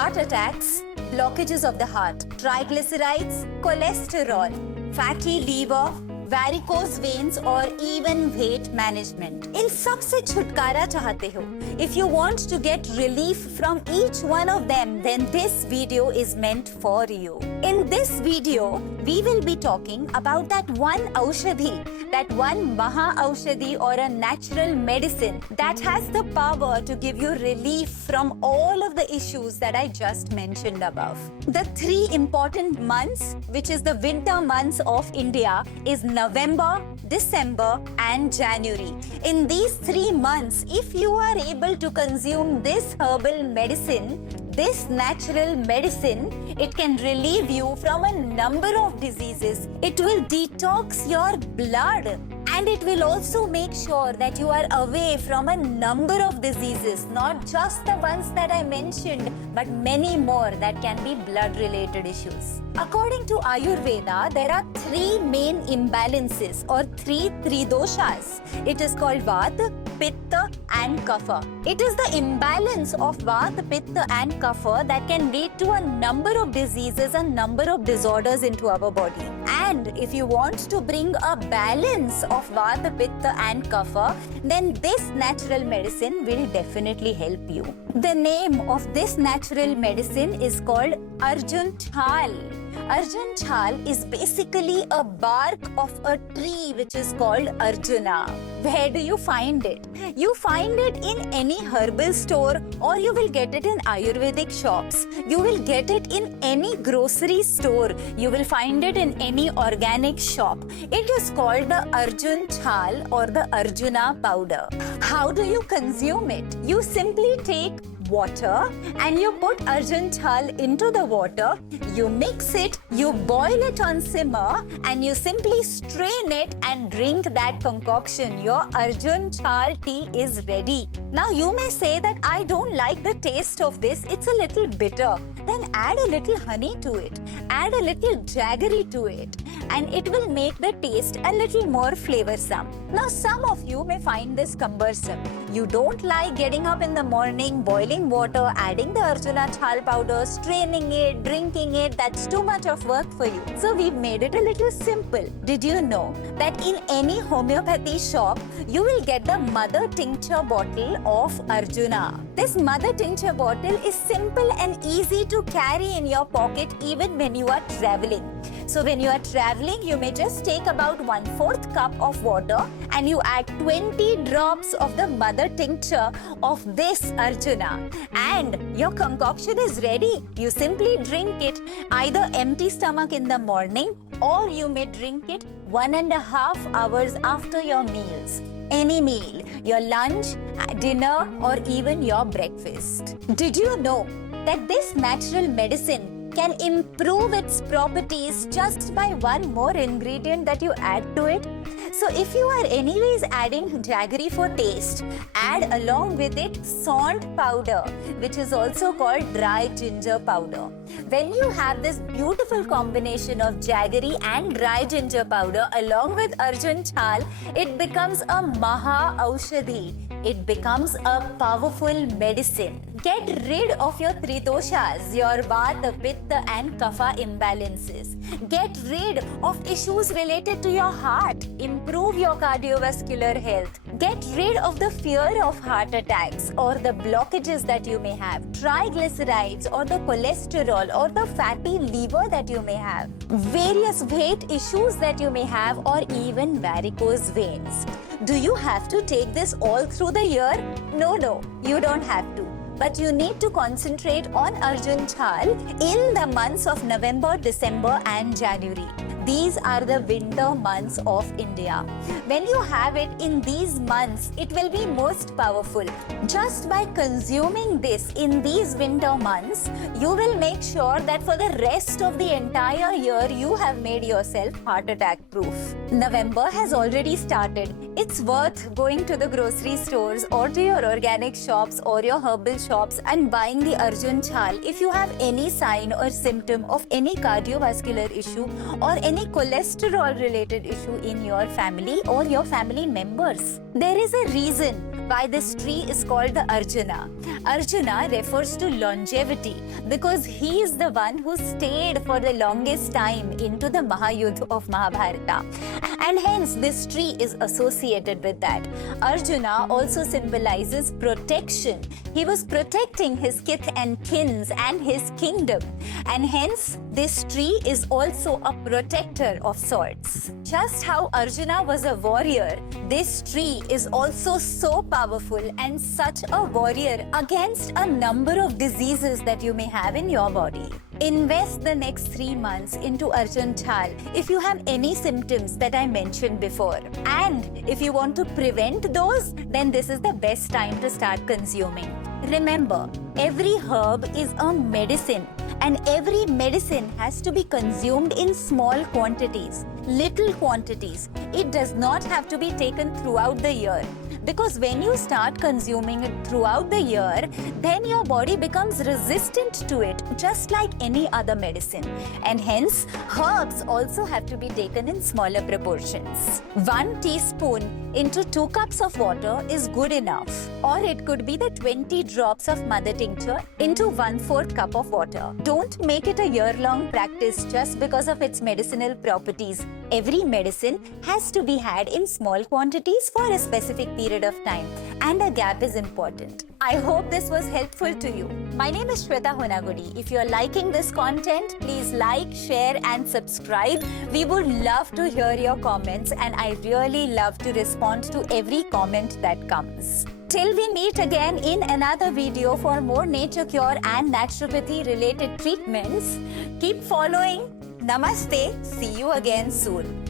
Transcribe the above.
heart attacks, blockages of the heart, triglycerides, cholesterol, fatty liver, varicose veins or even weight management. इन सब से छुटकारा चाहते हो? If you want to get relief from each one of them, then this video is meant for you. In this video, we will be talking about that one aushadhi, that one maha aushadhi or a natural medicine that has the power to give you relief from all of the issues that I just mentioned above. The three important months, which is the winter months of India, is November, December and January. In these 3 months, if you are able to consume this herbal medicine, this natural medicine, it can relieve you from a number of diseases. It will detox your blood and it will also make sure that you are away from a number of diseases, not just the ones that I mentioned, but many more that can be blood-related issues. According to Ayurveda, there are 3 main imbalances or 3 tridoshas. It is called Vata, Pitta and Kapha. It is the imbalance of Vata, Pitta and Kapha that can lead to a number of diseases and number of disorders into our body. And if you want to bring a balance of Vata, Pitta and Kapha, then this natural medicine will definitely help you. The name of this natural medicine is called Arjun Chhal. Arjun Chhal is basically a bark of a tree which is called Arjuna. Where do you find it? You find it in any herbal store or you will get it in Ayurvedic shops. You will get it in any grocery store. You will find it in any organic shop. It is called the Arjun Chhal or the Arjuna powder. How do you consume it? You simply take water and you put Arjun Chhal into the water, you mix it, you boil it on simmer and you simply strain it and drink that concoction. Your Arjun Chhal tea is ready. Now you may say that I don't like the taste of this, it's a little bitter. Then add a little honey to it, add a little jaggery to it and it will make the taste a little more flavorsome. Now some of you may find this cumbersome. You don't like getting up in the morning, boiling water, adding the Arjuna Chhal powder, straining it, drinking it, that's too much of work for you. So we've made it a little simple. Did you know that in any homeopathy shop, you will get the mother tincture bottle of Arjuna. This mother tincture bottle is simple and easy to carry in your pocket even when you are traveling. So when you are traveling, you may just take about 1/4 cup of water and you add 20 drops of the mother tincture of this Arjuna and your concoction is ready. You simply drink it either empty stomach in the morning or you may drink it 1.5 hours after your meals. Any meal, your lunch, dinner or even your breakfast. Did you know that this natural medicine can improve its properties just by one more ingredient that you add to it? So if you are anyways adding jaggery for taste, add along with it sont powder, which is also called dry ginger powder. When you have this beautiful combination of jaggery and dry ginger powder along with Arjun Chhal, it becomes a maha aushadhi. It becomes a powerful medicine. Get rid of your tridoshas, your Vata, Pitta and Kapha imbalances. Get rid of issues related to your heart. Improve your cardiovascular health. Get rid of the fear of heart attacks or the blockages that you may have, triglycerides or the cholesterol or the fatty liver that you may have, various weight issues that you may have or even varicose veins. Do you have to take this all through the year? No, you don't have to. But you need to concentrate on Arjun Chhal in the months of November, December and January. These are the winter months of India. When you have it in these months, it will be most powerful. Just by consuming this in these winter months, you will make sure that for the rest of the entire year, you have made yourself heart attack proof. November has already started. It's worth going to the grocery stores or to your organic shops or your herbal shops and buying the Arjun Chal if you have any sign or symptom of any cardiovascular issue or any cholesterol related issue in your family or your family members. There is a reason why this tree is called the Arjuna. Arjuna refers to longevity because he is the one who stayed for the longest time into the Mahayuddha of Mahabharata, and hence this tree is associated with that. Arjuna also symbolizes protection. He was protecting his kith and kins and his kingdom, and hence this tree is also a protector of sorts. Just how Arjuna was a warrior, this tree is also so powerful and such a warrior against a number of diseases that you may have in your body. Invest the next 3 months into Arjun Chal if you have any symptoms that I mentioned before. And if you want to prevent those, then this is the best time to start consuming. Remember, every herb is a medicine, and every medicine has to be consumed in small quantities, little quantities. It does not have to be taken throughout the year. Because when you start consuming it throughout the year, then your body becomes resistant to it, just like any other medicine. And hence, herbs also have to be taken in smaller proportions. 1 teaspoon into 2 cups of water is good enough. Or it could be the 20 drops of mother tincture into 1/4 cup of water. Don't make it a year-long practice just because of its medicinal properties. Every medicine has to be had in small quantities for a specific period of time, and a gap is important. I hope this was helpful to you. My name is Shweta Honagudi. If you're liking this content, please like, share and subscribe. We would love to hear your comments, and I really love to respond to every comment that comes. Till we meet again in another video for more nature cure and naturopathy related treatments, keep following. Namaste. See you again soon.